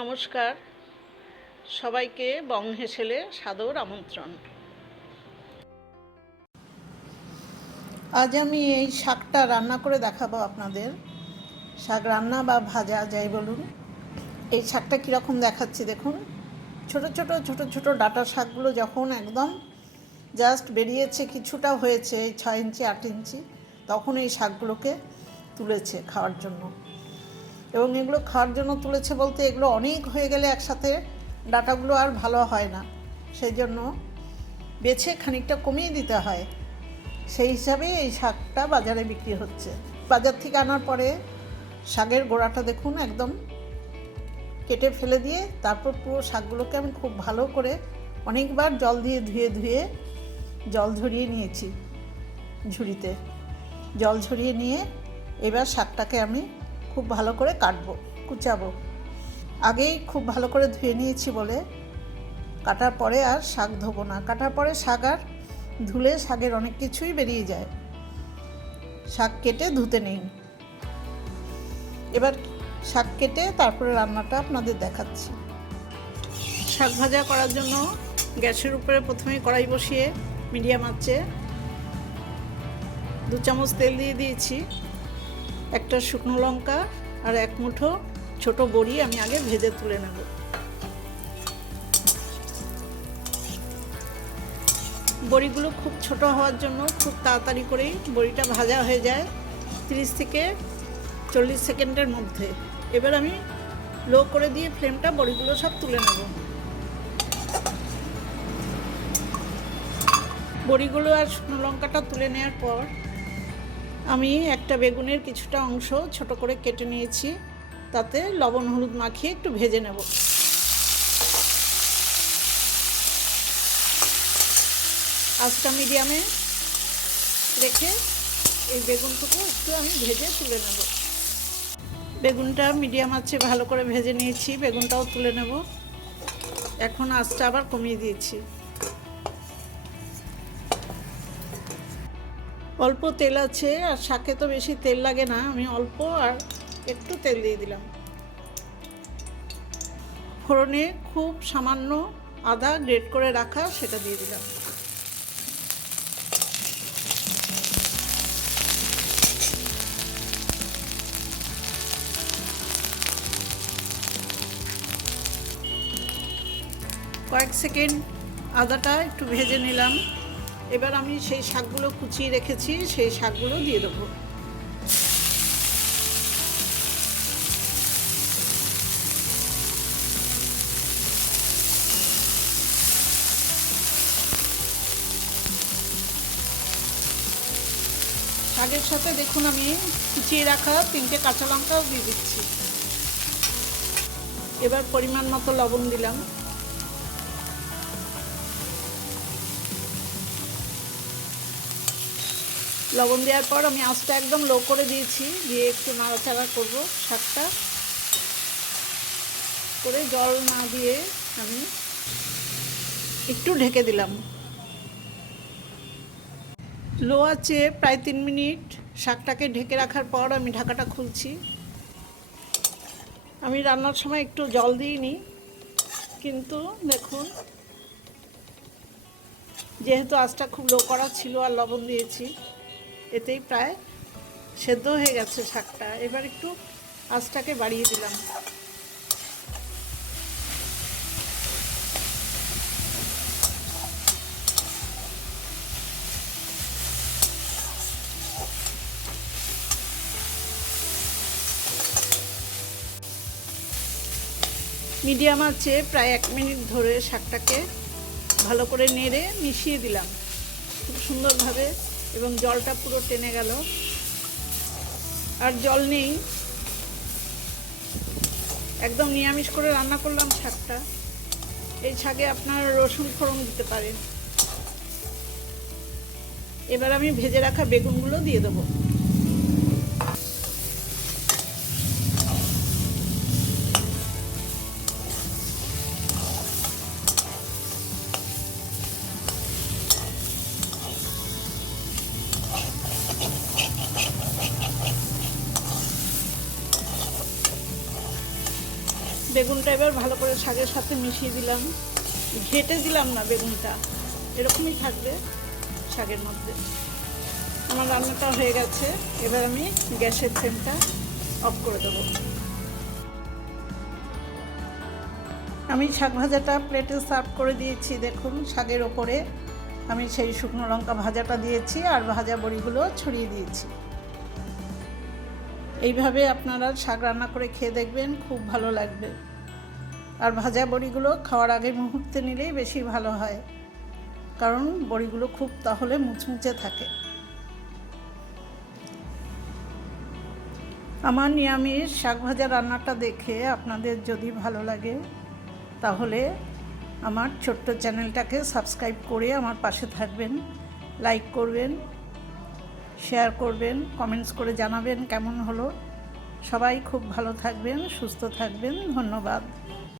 নমস্কার, সবাইকে বং হেসেলে সাদর আমন্ত্রণ। আজ আমি এই শাকটা রান্না করে দেখাবো আপনাদের। শাক রান্না বা ভাজা যাই বলুন। এই শাকটা কীরকম দেখাচ্ছি দেখুন। ছোট ছোট ছোট ছোট ডাটা শাকগুলো যখন একদম জাস্ট বেরিয়েছে, কিছুটা হয়েছে 6 ইঞ্চি 8 ইঞ্চি, তখন এই শাকগুলোকে তুলেছে খাওয়ার জন্য। এবং এগুলো খাওয়ার জন্য তুলেছে বলতে, এগুলো অনেক হয়ে গেলে একসাথে ডাটাগুলো আর ভালো হয় না, সেই জন্য বেছে খানিকটা কমিয়ে দিতে হয়। সেই হিসাবে এই শাকটা বাজারে বিক্রি হচ্ছে। বাজার থেকে আনার পরে শাকের গোড়াটা দেখুন একদম কেটে ফেলে দিয়ে, তারপর পুরো শাকগুলোকে আমি খুব ভালো করে অনেকবার জল দিয়ে ধুয়ে জল ঝরিয়ে নিয়েছি। ঝুড়িতে জল ঝরিয়ে নিয়ে এবার শাকটাকে আমি খুব ভালো করে কাটবো, কুচাবো। আগেই খুব ভালো করে ধুয়ে নিয়েছি বলে কাটার পরে আর শাক ধোবো না। কাটার পরে শাক আর ধুলে শাকের অনেক কিছুই বেরিয়ে যায়, শাক কেটে ধুতে নেই। এবার শাক কেটে তারপরে রান্নাটা আপনাদের দেখাচ্ছি। শাক ভাজা করার জন্য গ্যাসের উপরে প্রথমে কড়াই বসিয়ে মিডিয়াম আঁচে 2 চামচ তেল দিয়ে দিয়েছি। একটা শুকনো লঙ্কা আর 1 মুঠো ছোট বড়ি আমি আগে ভেজে তুলে নেব। বড়িগুলো খুব ছোট হওয়ার জন্য খুব তাড়াতাড়ি করেই বড়িটা ভাজা হয়ে যায়, 30 থেকে 40 সেকেন্ডের মধ্যে। এবার আমি লো করে দিয়ে ফ্লেমটা বড়িগুলো সব তুলে নেব। বড়িগুলো আর শুকনো লঙ্কাটা তুলে নেওয়ার পর আমি একটা বেগুনের কিছুটা অংশ ছোট করে কেটে নিয়েছি, তাতে লবণ হলুদ মাখিয়ে একটু ভেজে নেব। আঁচটা মিডিয়ামে রেখে এই বেগুনটুকু একটু আমি ভেজে তুলে নেব। বেগুনটা মিডিয়াম আঁচে ভালো করে ভেজে নিয়েছি, বেগুনটাও তুলে নেব। এখন আঁচটা আবার কমিয়ে দিয়েছি। অল্প তেল আছে, আর শাকে তো বেশি তেল লাগে না, আমি অল্প আর একটু তেল দিয়ে দিলাম। ফোড়নে খুব সামান্য আদা গ্রেট করে রাখা, সেটা দিয়ে দিলাম। কয়েক সেকেন্ড আদাটা একটু ভেজে নিলাম। এবার আমি সেই শাকগুলো কুচিয়ে রেখেছি, সেই শাকগুলো দিয়ে দেবো। শাকের সাথে দেখুন আমি কুচিয়ে রাখা 3টে কাঁচা লঙ্কাও দিয়ে দিচ্ছি। এবার পরিমাণ মতো লবণ দিলাম। লবণ দেওয়ার পর আমি আঁচটা একদম লো করে দিয়েছি, দিয়ে একটু নাড়াচাড়া করব। শাকটা করে জল না দিয়ে আমি একটু ঢেকে দিলাম। লো আঁচে প্রায় 3 মিনিট শাকটাকে ঢেকে রাখার পর আমি ঢাকাটা খুলছি। আমি রান্নার সময় একটু জল দিইনি, কিন্তু দেখুন যেহেতু আঁচটা খুব লো করা ছিল আর লবণ দিয়েছি, এতেই প্রায় সেদ্ধ হয়ে গেছে শাকটা। এবার একটু আঁচটাকে বাড়িয়ে দিলাম। মিডিয়াম আঁচে প্রায় 1 মিনিট ধরে শাকটাকে ভালো করে নেড়ে মিশিয়ে দিলাম খুব সুন্দরভাবে, এবং জলটা পুরো টেনে গেল। আর জল নেই, একদম নিরামিষ করে রান্না করলাম শাকটা। এই শাকে আপনারা রসুন ফোড়ন দিতে পারেন। এবার আমি ভেজে রাখা বেগুনগুলো দিয়ে দেবো। বেগুনটা এবার ভালো করে শাকের সাথে মিশিয়ে দিলাম, ঘেটে দিলাম না, বেগুনটা এরকমই থাকবে শাকের মধ্যে। আমার রান্নাটা হয়ে গেছে, এবার আমি গ্যাসের ফ্লেমটা অফ করে দেবো। আমি শাক ভাজাটা প্লেটে সার্ভ করে দিয়েছি। দেখুন শাকের ওপরে আমি সেই শুকনো লঙ্কা ভাজাটা দিয়েছি আর ভাজা বড়িগুলো ছড়িয়ে দিয়েছি। এইভাবে আপনারা শাক রান্না করে খেয়ে দেখবেন, খুব ভালো লাগবে। আর ভাজা বড়িগুলো খাওয়ার আগে মুহূর্তে নিলেই বেশি ভালো হয়, কারণ বড়িগুলো খুব তাহলে মুচমুচে থাকে। আমার নিরামিষ শাক ভাজা রান্নাটা দেখে আপনাদের যদি ভালো লাগে তাহলে আমার ছোট্ট চ্যানেলটাকে সাবস্ক্রাইব করে আমার পাশে থাকবেন, লাইক করবেন, শেয়ার করবেন, কমেন্টস করে জানাবেন কেমন হলো। সবাই খুব ভালো থাকবেন, সুস্থ থাকবেন। ধন্যবাদ।